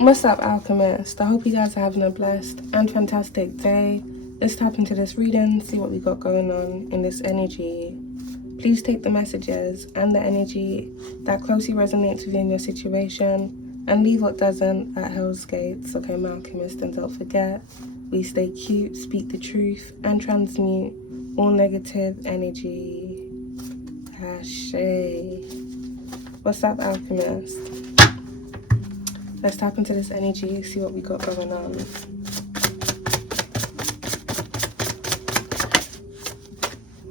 What's up, Alchemist? I hope you guys are having a blessed and fantastic day. Let's tap into this reading, see what we got going on in this energy. Please take the messages and the energy that closely resonates within your situation and leave what doesn't at Hell's Gates. Okay, my Alchemist, and don't forget, we stay cute, speak the truth, and transmute all negative energy. Ashe. What's up, Alchemist? Let's tap into this energy, see what we got going on.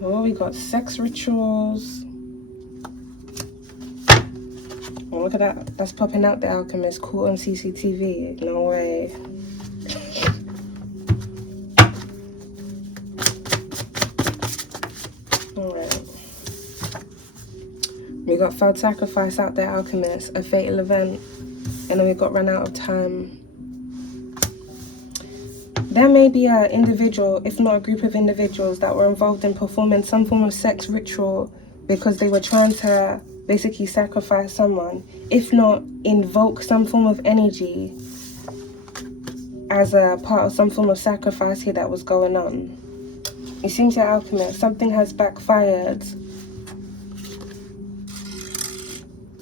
Oh, we got sex rituals. Oh, look at that. That's popping out, the Alchemist. Caught on CCTV. No way. Alright. We got failed sacrifice out there, Alchemist. A fatal event. And then we got run out of time. There may be an individual, if not a group of individuals, that were involved in performing some form of sex ritual because they were trying to basically sacrifice someone, if not invoke some form of energy as a part of some form of sacrifice here that was going on. It seems to Alchemist, something has backfired.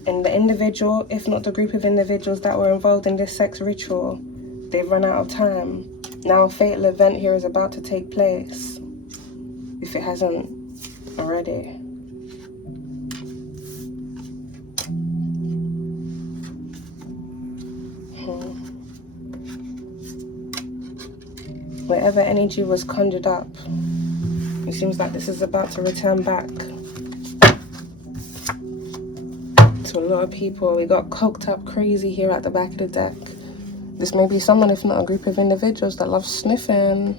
And the individual, if not the group of individuals that were involved in this sex ritual, they've run out of time. Now a fatal event here is about to take place, if it hasn't already. Whatever energy was conjured up, it seems like this is about to return back to a lot of people. We got coked up crazy here at the back of the deck. This may be someone, if not a group of individuals, that love sniffing.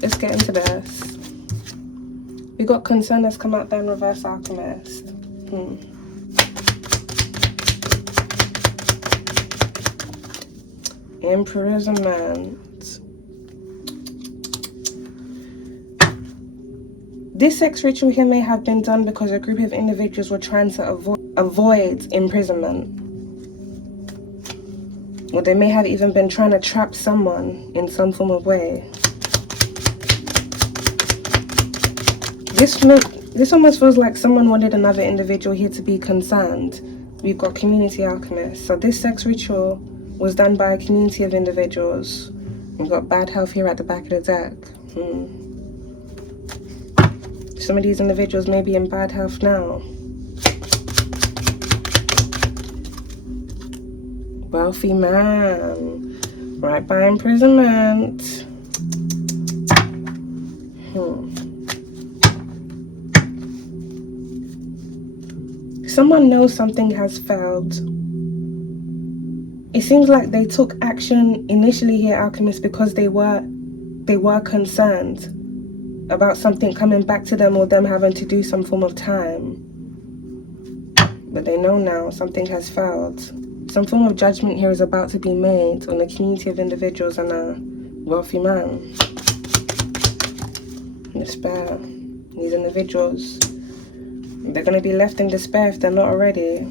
Let's get into this. We got concern that's come out there in reverse, Alchemist. Imprisonment. This sex ritual here may have been done because a group of individuals were trying to avoid imprisonment. Or they may have even been trying to trap someone in some form of way. This almost feels like someone wanted another individual here to be concerned. We've got community alchemists. So this sex ritual was done by a community of individuals. We've got bad health here at the back of the deck. Some of these individuals may be in bad health now. Wealthy man. Right by imprisonment. Someone knows something has failed. It seems like they took action initially here, Alchemist, because they were concerned about something coming back to them or them having to do some form of time. But they know now something has failed. Some form of judgment here is about to be made on a community of individuals and a wealthy man. Despair. These individuals, they're going to be left in despair if they're not already.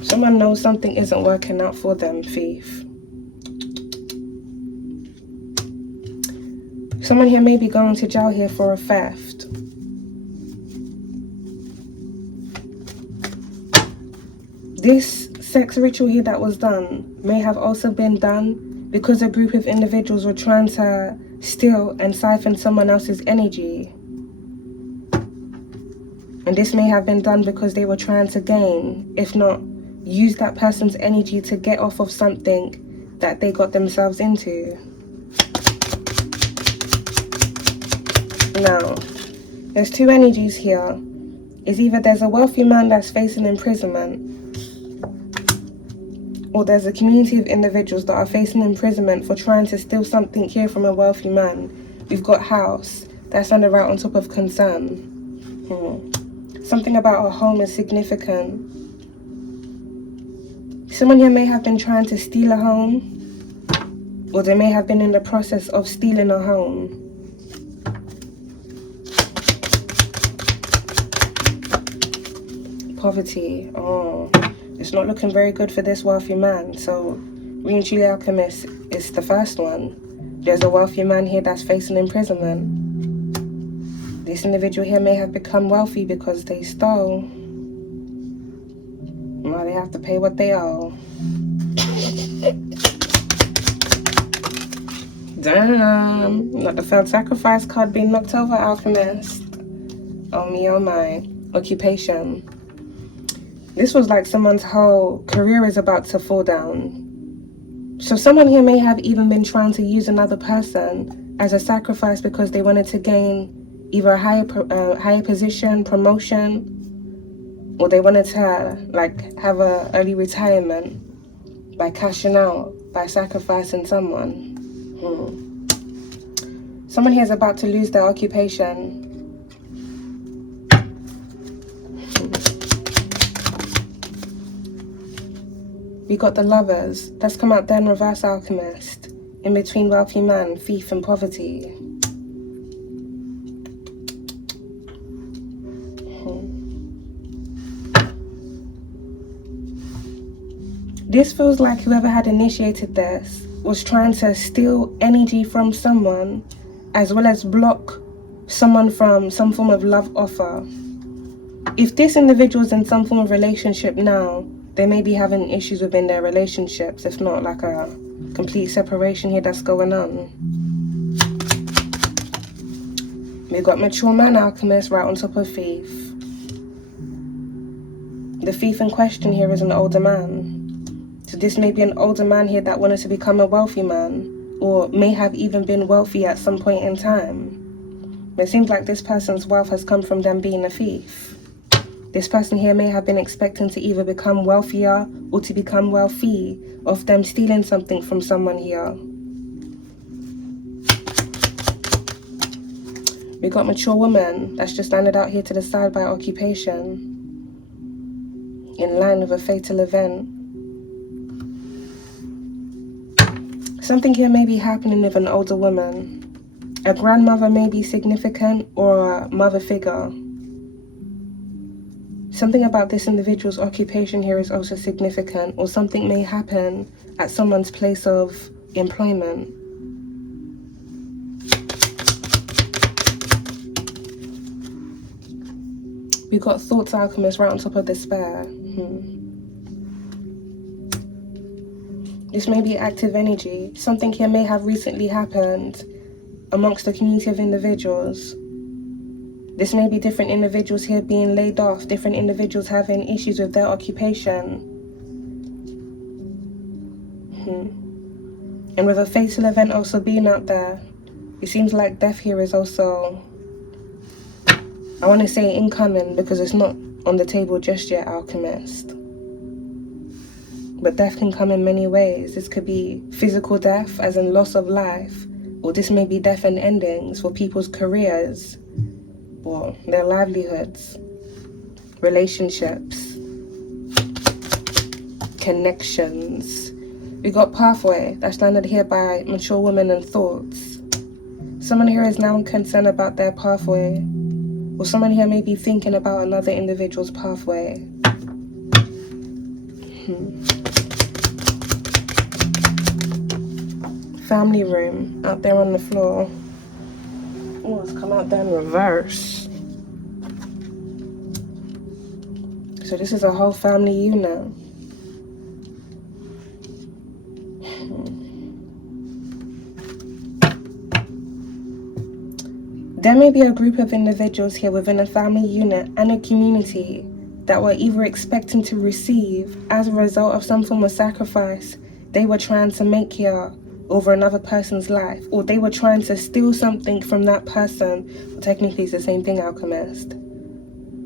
Someone knows something isn't working out for them, thief. Someone here may be going to jail here for a theft. This sex ritual here that was done may have also been done because a group of individuals were trying to steal and siphon someone else's energy. And this may have been done because they were trying to gain, if not use that person's energy to get off of something that they got themselves into. Now, there's two energies here. It's either there's a wealthy man that's facing imprisonment, or there's a community of individuals that are facing imprisonment for trying to steal something here from a wealthy man. We've got house, that's under right on top of concern. Something about a home is significant. Someone here may have been trying to steal a home, or they may have been in the process of stealing a home. poverty. Oh, it's not looking very good for this wealthy man. So, Green Chili Alchemist is the first one. There's a wealthy man here that's facing imprisonment. This individual here may have become wealthy because they stole. Now they have to pay what they owe. Damn. Not the failed sacrifice card being knocked over, Alchemist. Oh me, oh my. Occupation. This was like someone's whole career is about to fall down. So someone here may have even been trying to use another person as a sacrifice because they wanted to gain either a higher position, promotion, or they wanted to like have a early retirement by cashing out, by sacrificing someone. Someone here is about to lose their occupation. We got the Lovers. That's come out there in reverse, Alchemist. In between wealthy man, thief, and poverty. This feels like whoever had initiated this was trying to steal energy from someone, as well as block someone from some form of love offer. If this individual's in some form of relationship now, they may be having issues within their relationships, if not like a complete separation here that's going on. We got mature man, Alchemist, right on top of thief. The thief in question here is an older man. So this may be an older man here that wanted to become a wealthy man, or may have even been wealthy at some point in time. But it seems like this person's wealth has come from them being a thief. This person here may have been expecting to either become wealthier or to become wealthy of them stealing something from someone here. We got mature woman that's just landed out here to the side by occupation, in line with a fatal event. Something here may be happening with an older woman. A grandmother may be significant, or a mother figure. Something about this individual's occupation here is also significant, or something may happen at someone's place of employment. We got Thoughts Alchemist right on top of Despair. This may be active energy. Something here may have recently happened amongst a community of individuals. This may be different individuals here being laid off, different individuals having issues with their occupation. And with a fatal event also being out there, it seems like death here is also, I want to say incoming because it's not on the table just yet, Alchemist. But death can come in many ways. This could be physical death, as in loss of life, or this may be death and endings for people's careers, or their livelihoods, relationships, connections. We got Pathway, that's landed here by Mature Women and Thoughts. Someone here is now concerned about their pathway, or someone here may be thinking about another individual's pathway. Family room, out there on the floor. Oh, it's come out there in reverse. So this is a whole family unit. There may be a group of individuals here within a family unit and a community that were either expecting to receive as a result of some form of sacrifice they were trying to make here over another person's life, or they were trying to steal something from that person. Well, technically it's the same thing, Alchemist.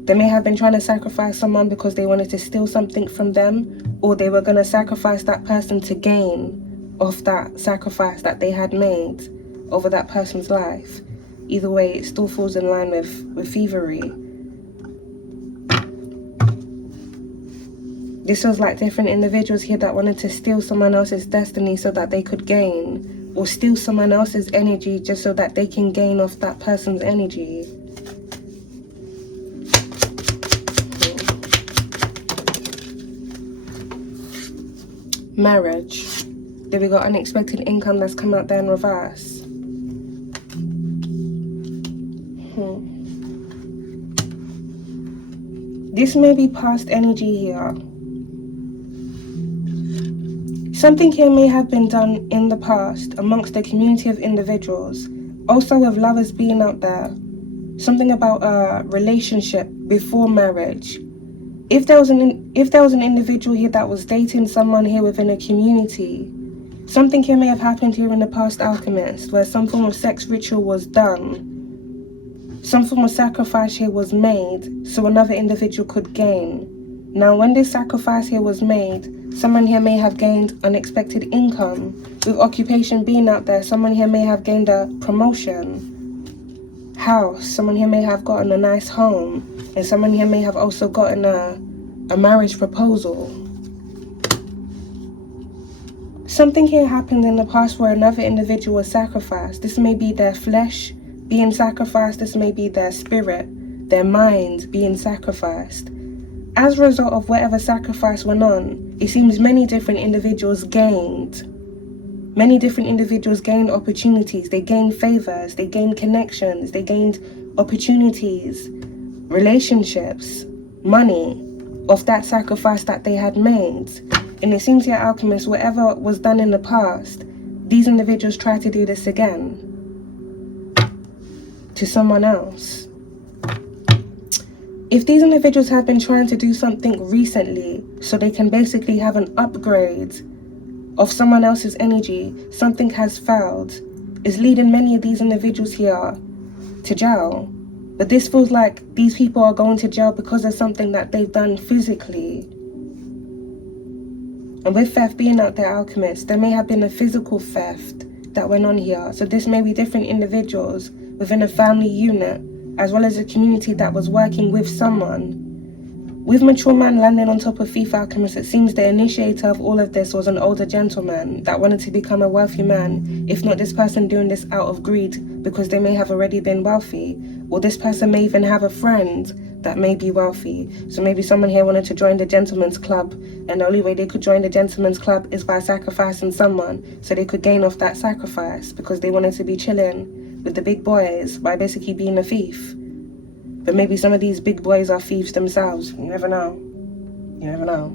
They may have been trying to sacrifice someone because they wanted to steal something from them, or they were going to sacrifice that person to gain off that sacrifice that they had made over that person's life. Either way, it still falls in line with thievery. This feels like different individuals here that wanted to steal someone else's destiny so that they could gain, or steal someone else's energy just so that they can gain off that person's energy. marriage. Then we got unexpected income that's come out there in reverse. This may be past energy here. Something here may have been done in the past amongst a community of individuals. Also with lovers being out there. Something about a relationship before marriage. If there was an individual here that was dating someone here within a community, something here may have happened here in the past, Alchemist, where some form of sex ritual was done. Some form of sacrifice here was made so another individual could gain. Now, when this sacrifice here was made, someone here may have gained unexpected income. With occupation being out there, someone here may have gained a promotion. House, someone here may have gotten a nice home. And someone here may have also gotten a marriage proposal. Something here happened in the past where another individual was sacrificed. This may be their flesh being sacrificed. This may be their spirit, their mind being sacrificed. As a result of whatever sacrifice went on, it seems many different individuals gained. Many different individuals gained opportunities. They gained favors. They gained connections. They gained opportunities, relationships, money of that sacrifice that they had made. And it seems here, Alchemist, whatever was done in the past, these individuals try to do this again to someone else. If these individuals have been trying to do something recently so they can basically have an upgrade of someone else's energy, something has failed. It's leading many of these individuals here to jail. But this feels like these people are going to jail because of something that they've done physically. And with theft being out there, Alchemist, there may have been a physical theft that went on here. So this may be different individuals within a family unit, as well as a community that was working with someone. With Mature Man landing on top of Thief Alchemist, it seems the initiator of all of this was an older gentleman that wanted to become a wealthy man. If not this person doing this out of greed because they may have already been wealthy. Or this person may even have a friend that may be wealthy. So maybe someone here wanted to join the gentleman's club, and the only way they could join the gentleman's club is by sacrificing someone so they could gain off that sacrifice because they wanted to be chilling with the big boys by basically being a thief. But maybe some of these big boys are thieves themselves. You never know. You never know.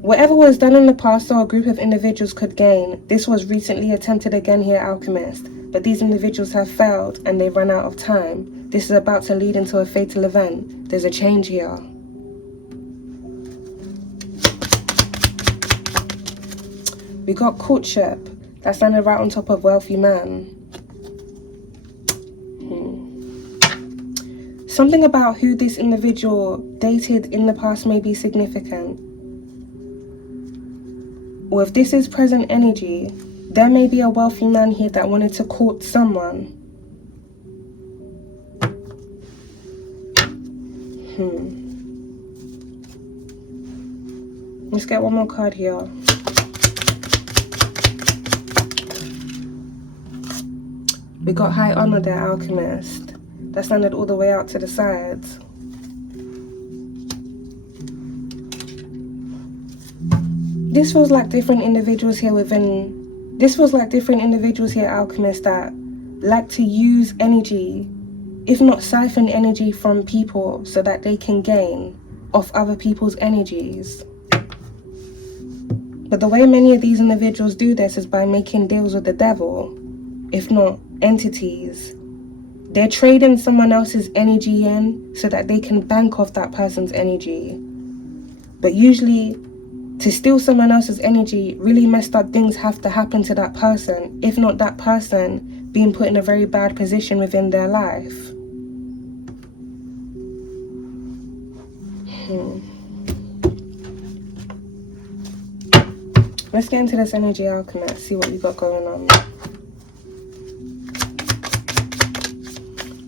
Whatever was done in the past or a group of individuals could gain, this was recently attempted again here, Alchemist. But these individuals have failed and they've run out of time. This is about to lead into a fatal event. There's a change here. We got courtship. That's landed right on top of wealthy man. Something about who this individual dated in the past may be significant. Or if this is present energy, there may be a wealthy man here that wanted to court someone. Let's get one more card here. We got high honor there, Alchemist. That's landed all the way out to the sides. This feels like different individuals here Alchemist, that like to use energy, if not siphon energy from people so that they can gain off other people's energies. But the way many of these individuals do this is by making deals with the devil, if not entities. They're trading someone else's energy in so that they can bank off that person's energy. But usually, to steal someone else's energy, really messed up things have to happen to that person, if not that person being put in a very bad position within their life. Let's get into this energy, Alchemist, see what we got going on.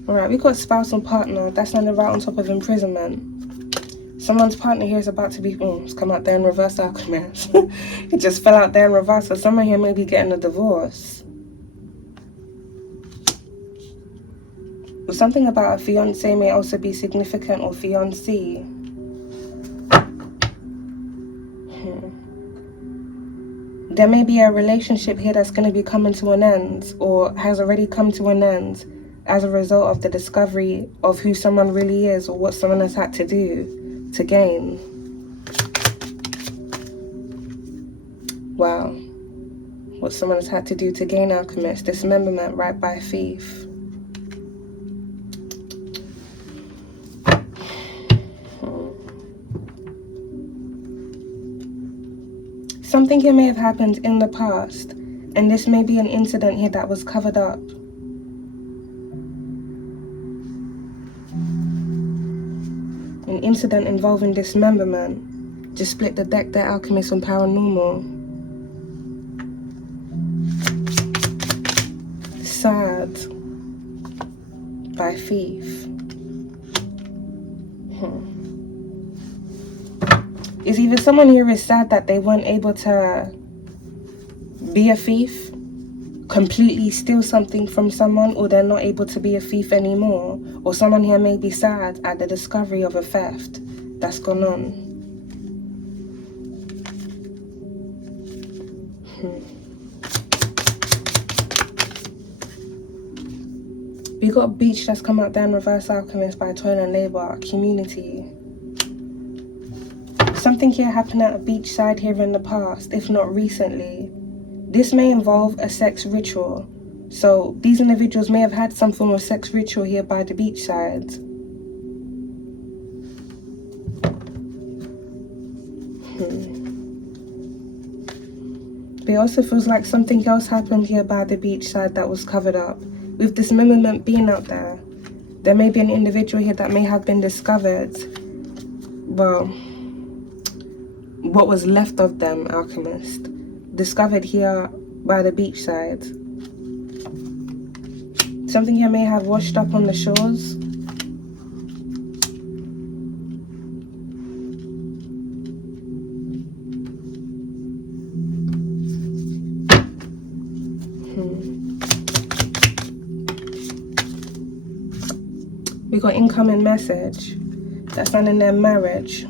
Alright, we got spouse and partner. That's landed right on top of imprisonment. Someone's partner here is about to be... it's come out there in reverse, Alchemist. It just fell out there in reverse. So someone here may be getting a divorce. But something about a fiancé may also be significant, or fiancée. there may be a relationship here that's going to be coming to an end, or has already come to an end as a result of the discovery of who someone really is, or what someone has had to do to gain. Wow. What someone has had to do to gain, Alchemist. Dismemberment, right by thief. Something here may have happened in the past, and this may be an incident here that was covered up. An incident involving dismemberment. Just split the deck there, Alchemist, on paranormal. Sad by thief. It's either someone here is sad that they weren't able to be a thief, completely steal something from someone, or they're not able to be a thief anymore, or someone here may be sad at the discovery of a theft that's gone on. We got beach that's come out there in reverse, Alchemist, by toil and labor, community. Something here happened at a beachside here in the past, if not recently. This may involve a sex ritual. So these individuals may have had some form of sex ritual here by the beachside. But it also feels like something else happened here by the beachside that was covered up. With dismemberment being out there, there may be an individual here that may have been discovered. Well, what was left of them, Alchemist, discovered here by the beachside. Something here may have washed up on the shores. We got incoming message that's ending their marriage.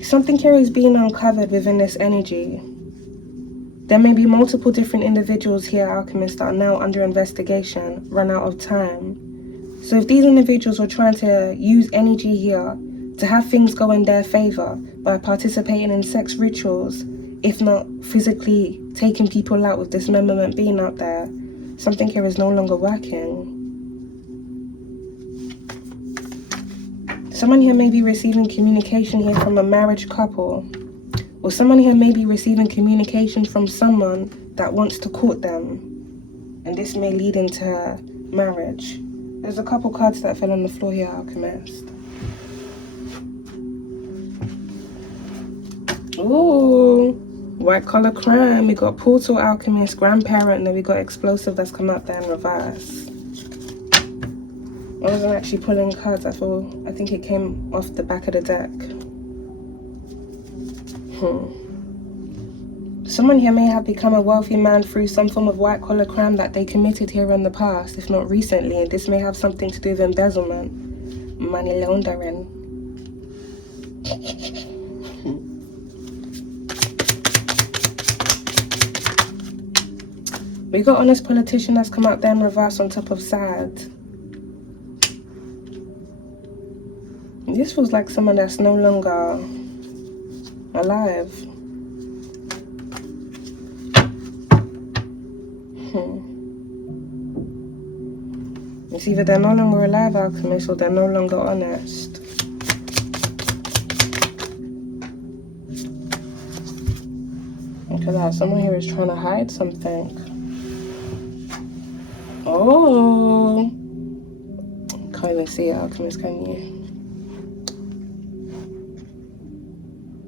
Something here is being uncovered within this energy. There may be multiple different individuals here, Alchemists, that are now under investigation, run out of time. So if these individuals were trying to use energy here to have things go in their favor by participating in sex rituals, if not physically taking people out with dismemberment being out there, something here is no longer working. Someone here may be receiving communication here from a marriage couple, or someone here may be receiving communication from someone that wants to court them, and this may lead into marriage. There's a couple cards that fell on the floor here, Alchemist. Ooh, white collar crime. We got portal, Alchemist, grandparent, and then we got explosive that's come out there in reverse. I wasn't actually pulling cards, I think it came off the back of the deck. Someone here may have become a wealthy man through some form of white collar crime that they committed here in the past, if not recently, and this may have something to do with embezzlement, money laundering. We got honest politician that's come out there in reverse on top of sad. This feels like someone that's no longer alive. It's either they're no longer alive, Alchemist, or they're no longer honest. Look at that, someone here is trying to hide something. Oh! Can't even see it, Alchemist, can you?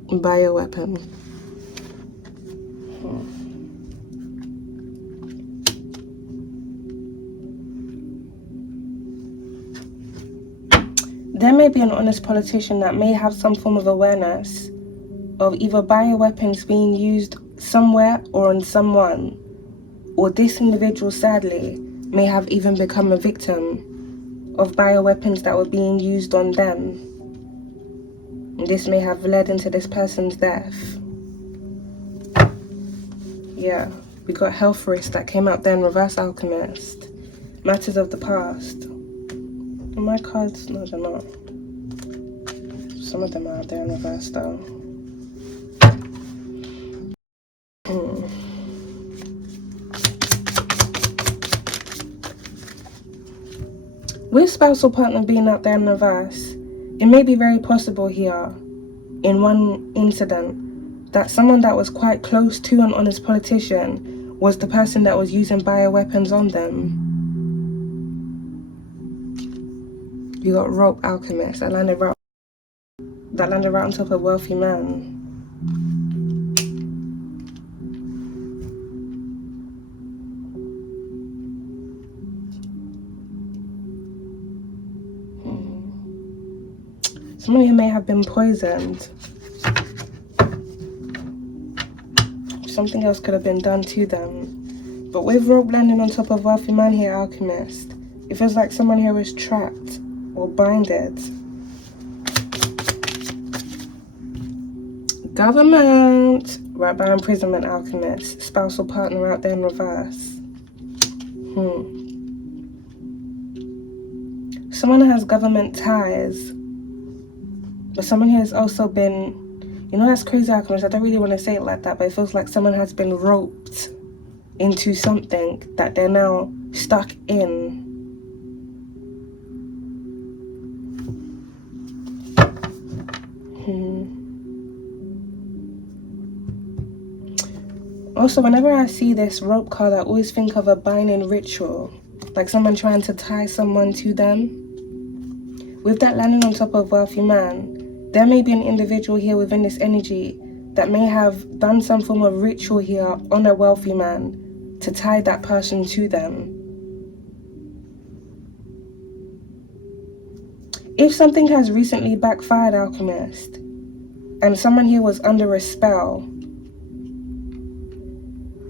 Bioweapon. There may be an honest politician that may have some form of awareness of either bioweapons being used somewhere or on someone, or this individual, sadly, may have even become a victim of bioweapons that were being used on them. This may have led into this person's death. Yeah, we got health risk that came out there in reverse, alchemist. Matters of the past. And my cards, no, they're not. Some of them are out there in reverse though. With spousal partner being out there in reverse, it may be very possible here, in one incident, that someone that was quite close to an honest politician was the person that was using bioweapons on them. You got rope alchemist that landed right on top of a wealthy man. Someone who may have been poisoned. Something else could have been done to them. But with rope landing on top of wealthy man here, alchemist, it feels like someone here is trapped or binded. Government. Right by imprisonment, alchemist. Spousal partner out there in reverse. Someone has government ties. But someone here has also been, you know, that's crazy, alchemist. I don't really want to say it like that, but it feels like someone has been roped into something that they're now stuck in. Also, whenever I see this rope card, I always think of a binding ritual, like someone trying to tie someone to them. With that landing on top of wealthy man, there may be an individual here within this energy that may have done some form of ritual here on a wealthy man to tie that person to them. If something has recently backfired, alchemist, and someone here was under a spell,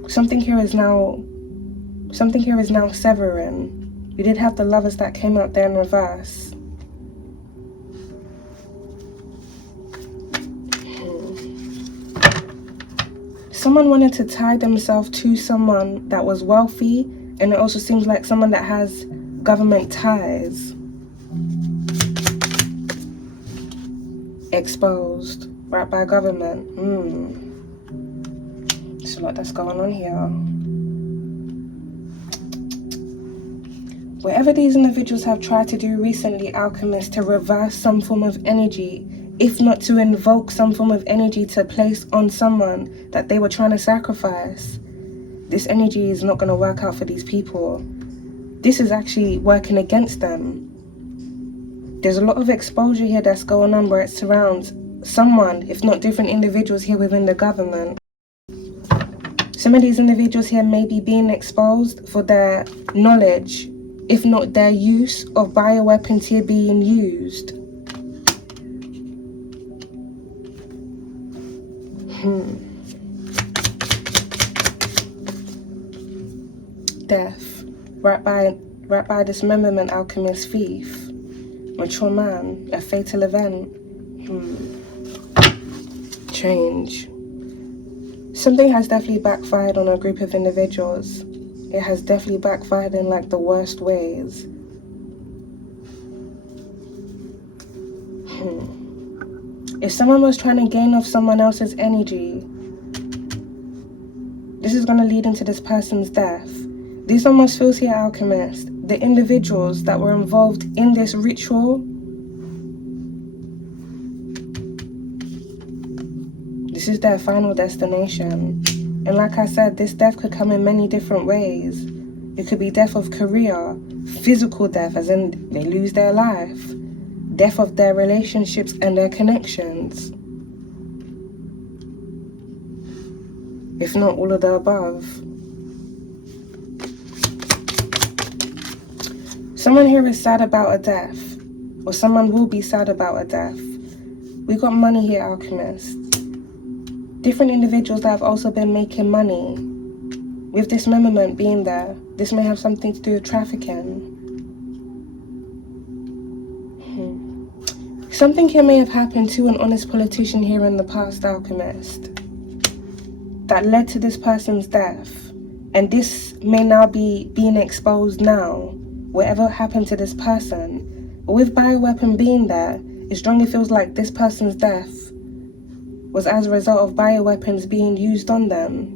something here is now severing. We did have the lovers that came out there in reverse. Someone wanted to tie themselves to someone that was wealthy, and it also seems like someone that has government ties. Exposed, right by government. There's a lot that's going on here. Whatever these individuals have tried to do recently, alchemists, to reverse some form of energy, if not to invoke some form of energy to place on someone that they were trying to sacrifice, this energy is not going to work out for these people. This is actually working against them. There's a lot of exposure here that's going on where it surrounds someone, if not different individuals here within the government. Some of these individuals here may be being exposed for their knowledge, if not their use of bioweapons here being used. Death, right by dismemberment, alchemist, thief, mature man, a fatal event. Change. Something has definitely backfired on a group of individuals. It has definitely backfired in like the worst ways. If someone was trying to gain off someone else's energy, this is going to lead into this person's death. This almost feels here, alchemist, the individuals that were involved in this ritual, this is their final destination. And like I said, this death could come in many different ways. It could be death of career, physical death, as in they lose their life, death of their relationships and their connections, if not all of the above. Someone here is sad about a death, or someone will be sad about a death. We got money here, alchemist. Different individuals that have also been making money. With dismemberment being there, this may have something to do with trafficking. Something here may have happened to an honest politician here in the past, Alchemist, that led to this person's death. And this may now be being exposed now, whatever happened to this person. But with bioweapon being there, it strongly feels like this person's death was as a result of bioweapons being used on them.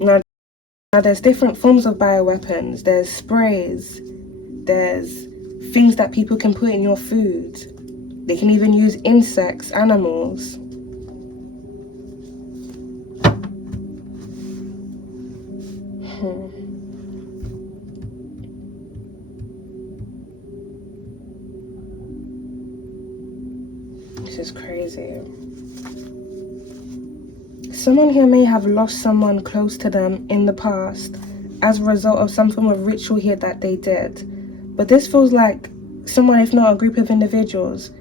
Now there's different forms of bioweapons. There's sprays, there's things that people can put in your food. They can even use insects, animals. This is crazy. Someone here may have lost someone close to them in the past as a result of some form of ritual here that they did. But this feels like someone, if not a group of individuals,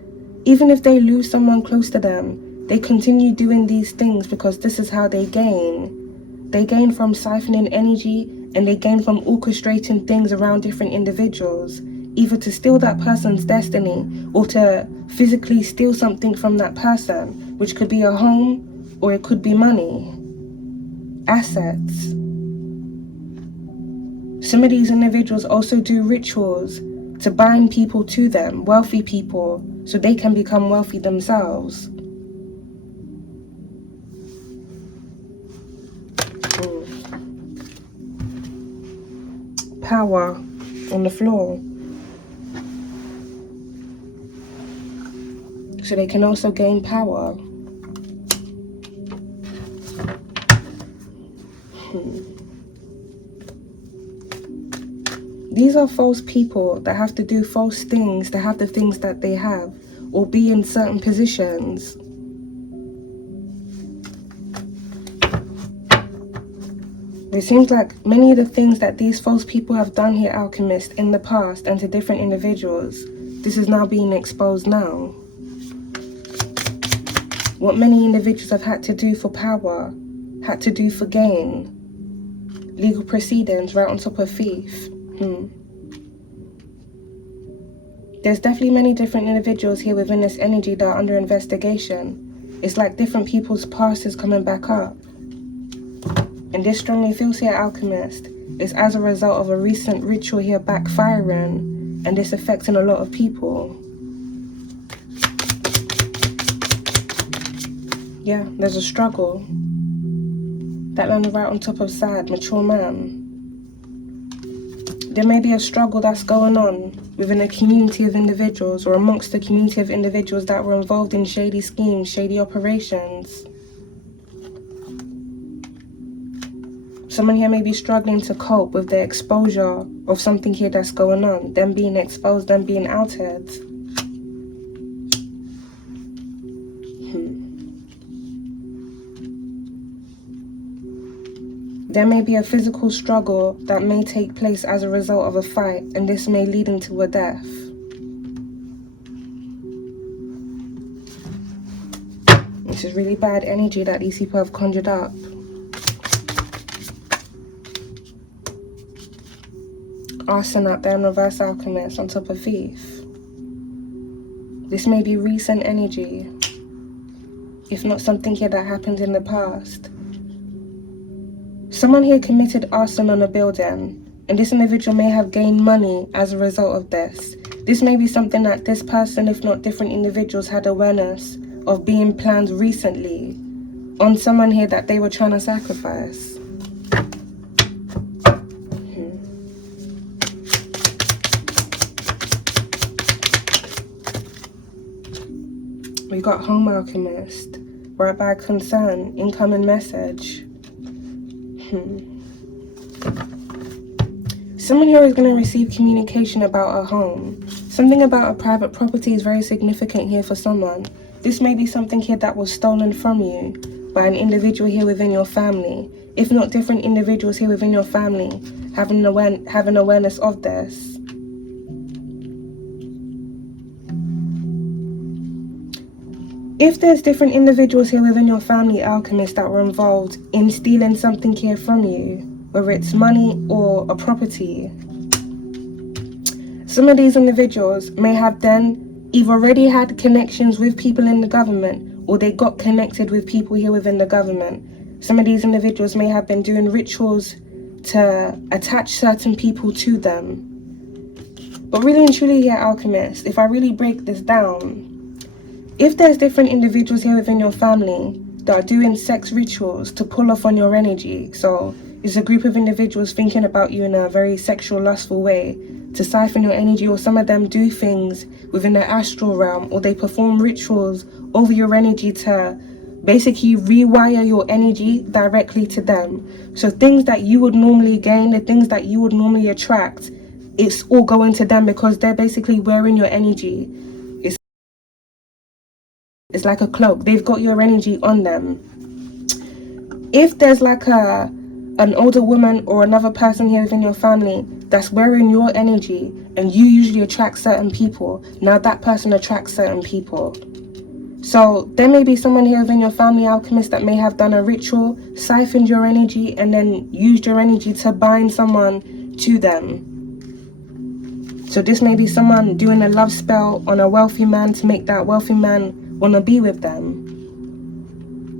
even if they lose someone close to them, they continue doing these things because this is how they gain. They gain from siphoning energy, and they gain from orchestrating things around different individuals, either to steal that person's destiny or to physically steal something from that person, which could be a home or it could be money, assets. Some of these individuals also do rituals to bind people to them, wealthy people, so they can become wealthy themselves. Power on the floor. So they can also gain power. These are false people that have to do false things to have the things that they have, or be in certain positions. It seems like many of the things that these false people have done here, Alchemist, in the past and to different individuals, this is now being exposed now. What many individuals have had to do for power, had to do for gain. Legal proceedings right on top of thief. There's definitely many different individuals here within this energy that are under investigation. It's like different people's past is coming back up. And this strongly feels here, Alchemist, is as a result of a recent ritual here backfiring, and this affecting a lot of people. Yeah, there's a struggle. That landed right on top of sad, mature man. There may be a struggle that's going on within a community of individuals or amongst the community of individuals that were involved in shady schemes, shady operations. Someone here may be struggling to cope with the exposure of something here that's going on, them being exposed, them being outed. There may be a physical struggle that may take place as a result of a fight, and this may lead into a death. This is really bad energy that these people have conjured up. Arson up there in reverse, Alchemist, on top of thief. This may be recent energy, if not something here that happened in the past. Someone here committed arson on a building, and this individual may have gained money as a result of this. This may be something that this person, if not different individuals, had awareness of being planned recently on someone here that they were trying to sacrifice. We got Home Alchemist, right by concern, incoming message. Someone here is going to receive communication about a home. Something about a private property is very significant here for someone. This may be something here that was stolen from you by an individual here within your family. If not different individuals here within your family having awareness of this. If there's different individuals here within your family, Alchemist, that were involved in stealing something here from you, whether it's money or a property, Some of these individuals may have then either already had connections with people in the government, or they got connected with people here within the government. Some of these individuals may have been doing rituals to attach certain people to them. But really and truly here, Alchemist, if I really break this down, if there's different individuals here within your family that are doing sex rituals to pull off on your energy, so it's a group of individuals thinking about you in a very sexual, lustful way to siphon your energy, or some of them do things within the astral realm, or they perform rituals over your energy to basically rewire your energy directly to them. So things that you would normally gain, the things that you would normally attract, it's all going to them because they're basically wearing your energy. It's like a cloak. They've got your energy on them. If there's like an older woman or another person here within your family that's wearing your energy, and you usually attract certain people, now that person attracts certain people. So there may be someone here within your family, Alchemist, that may have done a ritual, siphoned your energy, and then used your energy to bind someone to them. So this may be someone doing a love spell on a wealthy man to make that wealthy man want to be with them,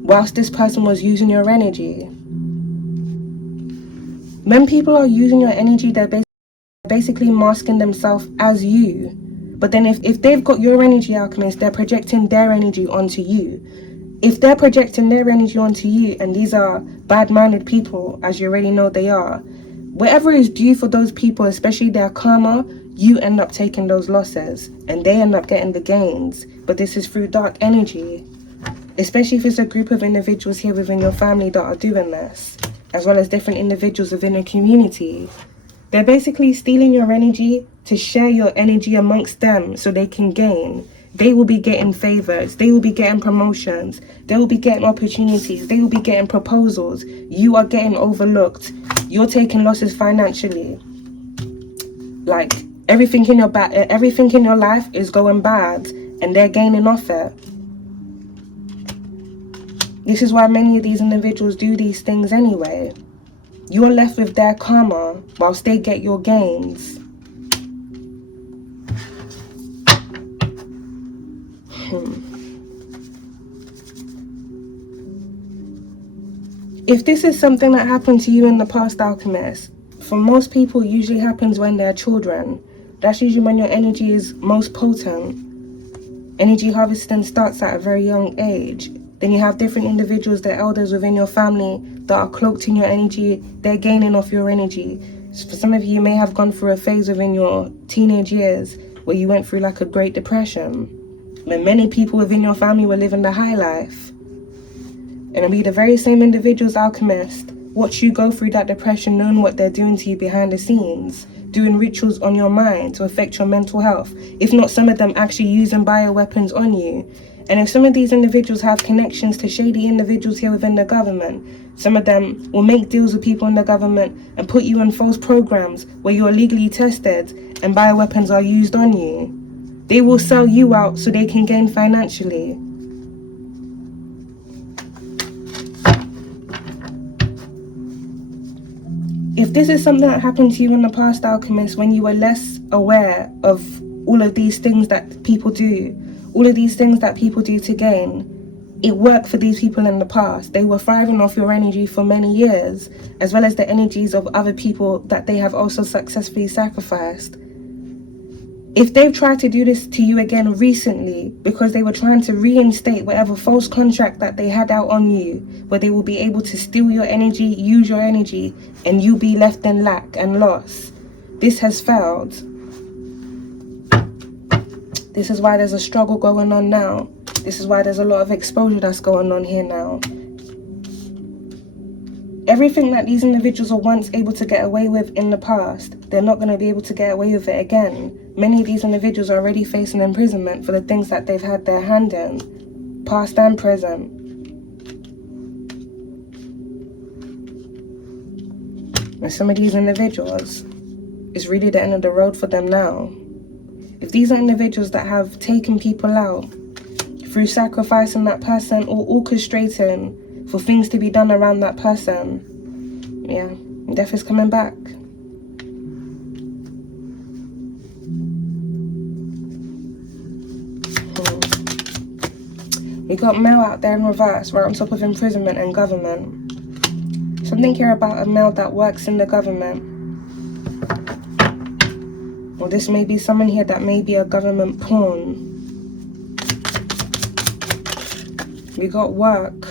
whilst this person was using your energy. When people are using your energy, they're basically masking themselves as you. But then if they've got your energy, Alchemist, they're projecting their energy onto you. If they're projecting their energy onto you, and these are bad-minded people, as you already know they are, whatever is due for those people, especially their karma, you end up taking those losses and they end up getting the gains. But this is through dark energy, especially if it's a group of individuals here within your family that are doing this, as well as different individuals within a community. They're basically stealing your energy to share your energy amongst them so they can gain. They will be getting favors, they will be getting promotions, they will be getting opportunities, they will be getting proposals. You are getting overlooked. You're taking losses financially. Like everything in your life is going bad, and they're gaining off it. This is why many of these individuals do these things anyway. You're left with their karma whilst they get your gains. If this is something that happened to you in the past, Alchemist, for most people it usually happens when they're children. That's usually when your energy is most potent. Energy harvesting starts at a very young age. Then you have different individuals, the elders within your family that are cloaked in your energy. They're gaining off your energy. So for some of you, you may have gone through a phase within your teenage years where you went through like a Great Depression, when many people within your family were living the high life. And it'll be the very same individuals, Alchemist, watch you go through that depression, knowing what they're doing to you behind the scenes, doing rituals on your mind to affect your mental health. If not, some of them actually using bioweapons on you. And if some of these individuals have connections to shady individuals here within the government, some of them will make deals with people in the government and put you in false programs where you are legally tested and bioweapons are used on you. They will sell you out so they can gain financially. If this is something that happened to you in the past, Alchemist, when you were less aware of all of these things that people do, all of these things that people do to gain, it worked for these people in the past. They were thriving off your energy for many years, as well as the energies of other people that they have also successfully sacrificed. If they've tried to do this to you again recently because they were trying to reinstate whatever false contract that they had out on you, where they will be able to steal your energy, use your energy, and you be left in lack and loss, this has failed. This is why there's a struggle going on now. This is why there's a lot of exposure that's going on here now. Everything that these individuals were once able to get away with in the past, they're not going to be able to get away with it again. Many of these individuals are already facing imprisonment for the things that they've had their hand in, past and present. And some of these individuals, it's really the end of the road for them now. If these are individuals that have taken people out through sacrificing that person or orchestrating for things to be done around that person, yeah, death is coming back. We got male out there in reverse, right on top of imprisonment and government. Something here about a male that works in the government. Or this may be someone here that may be a government pawn. We got work,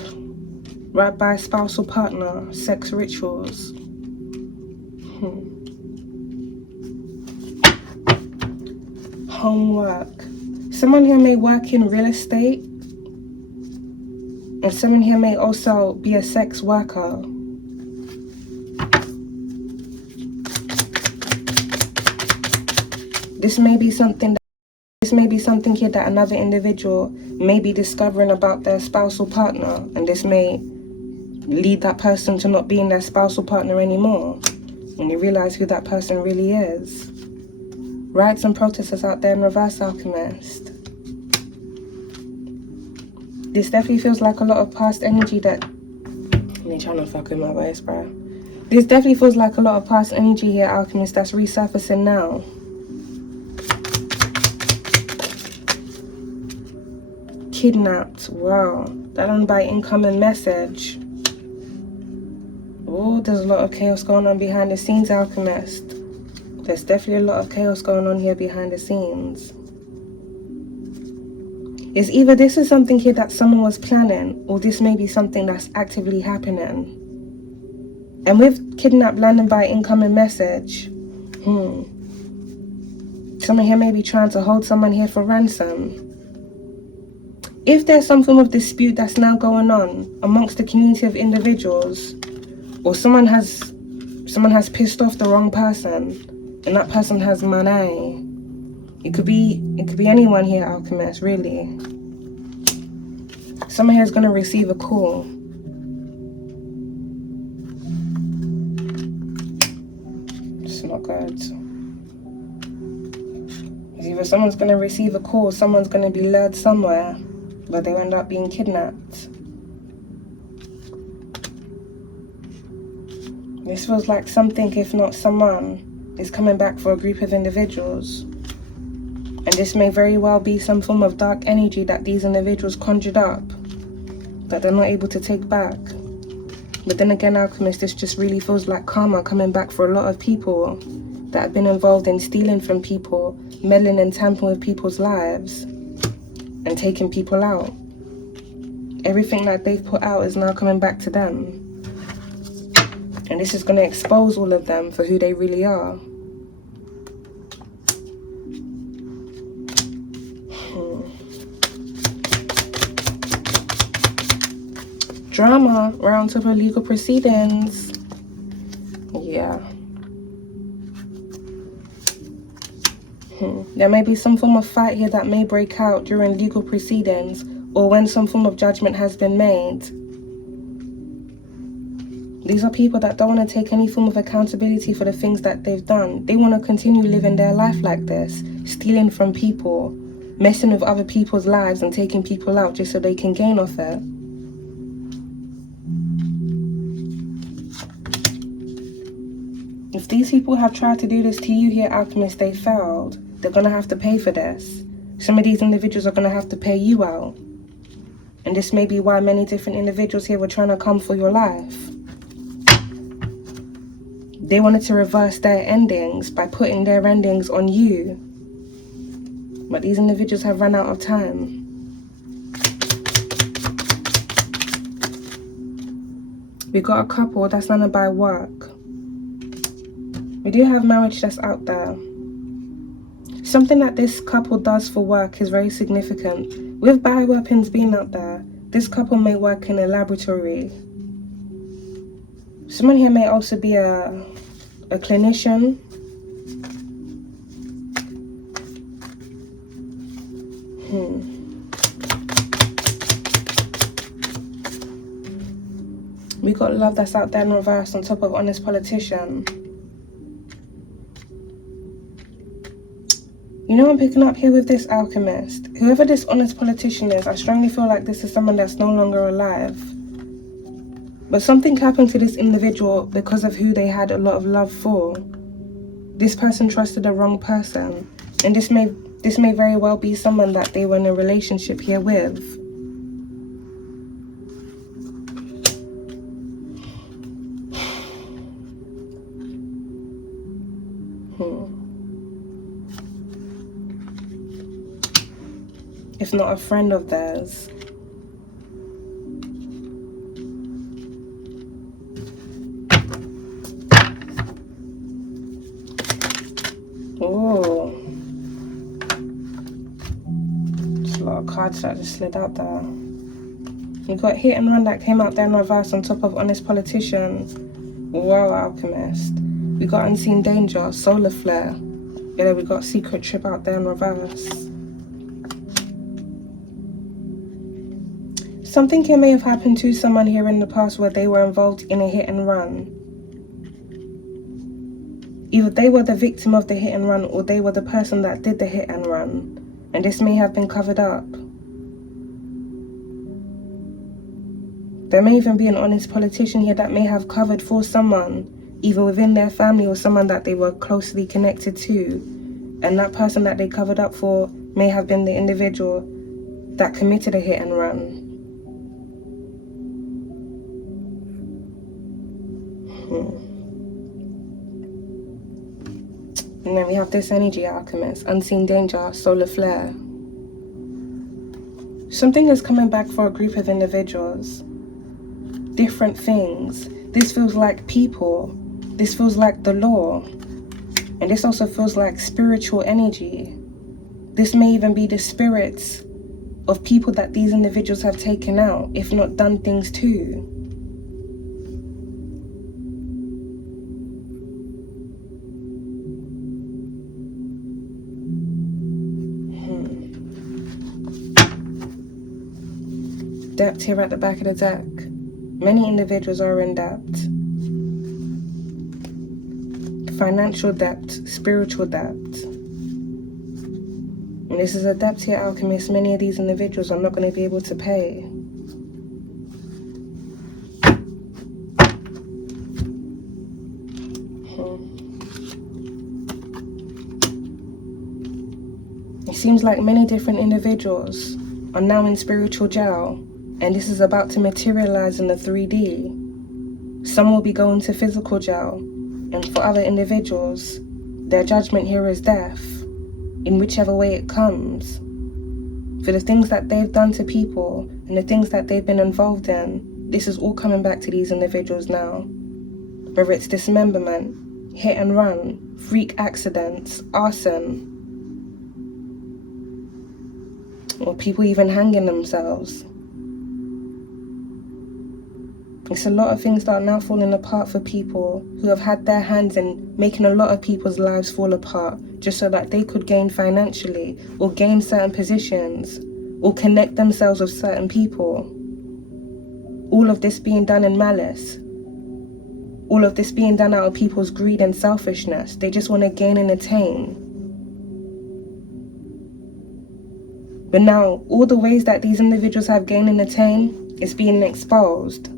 right by spousal partner, sex rituals. Homework. Someone here may work in real estate, and someone here may also be a sex worker. This may be something here that another individual may be discovering about their spousal partner, and this may lead that person to not being their spousal partner anymore when you realize who that person really is. Riots and protesters out there in reverse, Alchemist. This definitely feels like a lot of past energy that... I'm trying to fuck with my voice, bro. This definitely feels like a lot of past energy here, Alchemist, that's resurfacing now. Kidnapped. Wow. That done by incoming message. Oh, there's a lot of chaos going on behind the scenes, Alchemist. There's definitely a lot of chaos going on here behind the scenes. It's either this is something here that someone was planning, or this may be something that's actively happening. And with kidnap landing by incoming message, someone here may be trying to hold someone here for ransom. If there's some form of dispute that's now going on amongst the community of individuals, or someone has pissed off the wrong person, and that person has money. It could be anyone here, Alchemist, really. Someone here is going to receive a call. It's not good. It's either someone's going to receive a call, someone's going to be lured somewhere, but they end up being kidnapped. This feels like something, if not someone, is coming back for a group of individuals. And this may very well be some form of dark energy that these individuals conjured up, that they're not able to take back. But then again, Alchemist, this just really feels like karma coming back for a lot of people that have been involved in stealing from people, meddling and tampering with people's lives, and taking people out. Everything that they've put out is now coming back to them. And this is going to expose all of them for who they really are. Drama around top of legal proceedings. Yeah. There may be some form of fight here that may break out during legal proceedings, or when some form of judgment has been made. These are people that don't want to take any form of accountability for the things that they've done. They want to continue living their life like this, stealing from people, messing with other people's lives and taking people out just so they can gain off it. If these people have tried to do this to you here, Alchemist, they failed. They're going to have to pay for this. Some of these individuals are going to have to pay you out. And this may be why many different individuals here were trying to come for your life. They wanted to reverse their endings by putting their endings on you. But these individuals have run out of time. We got a couple that's done by work. We do have marriage that's out there. Something that this couple does for work is very significant. With bioweapons being out there, this couple may work in a laboratory. Someone here may also be a clinician. We got love that's out there in reverse on top of honest politician. You know what I'm picking up here with this alchemist? Whoever this honest politician is, I strongly feel like this is someone that's no longer alive. But something happened to this individual because of who they had a lot of love for. This person trusted the wrong person. And this may very well be someone that they were in a relationship here with. if not a friend of theirs. Oh, just a lot of cards that just slid out there. You got hit and run that came out there in reverse on top of honest politician. Wow, alchemist. We got unseen danger, solar flare. Yeah, we got secret trip out there in reverse. Something here may have happened to someone here in the past where they were involved in a hit and run. Either they were the victim of the hit and run or they were the person that did the hit and run. And this may have been covered up. There may even be an honest politician here that may have covered for someone, either within their family or someone that they were closely connected to. And that person that they covered up for may have been the individual that committed a hit and run. And then we have this energy, alchemist, unseen danger, solar flare. Something is coming back for a group of individuals. Different things. This feels like people. This feels like the law. And this also feels like spiritual energy. This may even be the spirits of people that these individuals have taken out, if not done things to. Debt here at the back of the deck. Many individuals are in debt. Financial debt, spiritual debt. And this is a debt here, alchemist. Many of these individuals are not going to be able to pay. It seems like many different individuals are now in spiritual jail. And this is about to materialize in the 3D. Some will be going to physical jail. And for other individuals, their judgment here is death, in whichever way it comes. For the things that they've done to people and the things that they've been involved in, this is all coming back to these individuals now. Whether it's dismemberment, hit and run, freak accidents, arson, or people even hanging themselves. It's a lot of things that are now falling apart for people who have had their hands in making a lot of people's lives fall apart just so that they could gain financially or gain certain positions or connect themselves with certain people. All of this being done in malice. All of this being done out of people's greed and selfishness. They just want to gain and attain. But now, all the ways that these individuals have gained and attained is being exposed.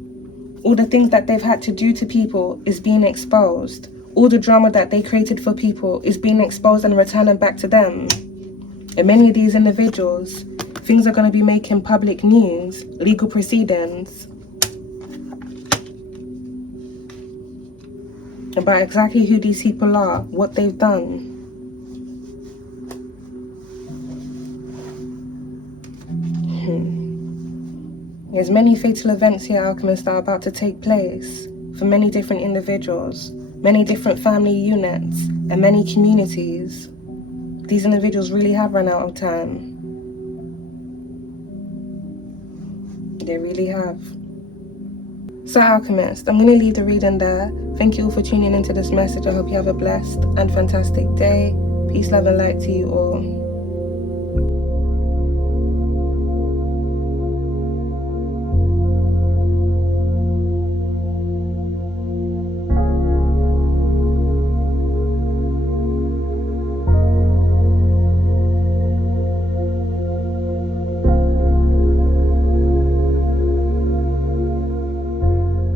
All the things that they've had to do to people is being exposed. All the drama that they created for people is being exposed and returning back to them. And many of these individuals, things are going to be making public news, legal proceedings, about exactly who these people are, what they've done. There's many fatal events here, alchemists, that are about to take place for many different individuals, many different family units, and many communities. These individuals really have run out of time. They really have. So, alchemist, I'm going to leave the reading there. Thank you all for tuning into this message. I hope you have a blessed and fantastic day. Peace, love, and light to you all.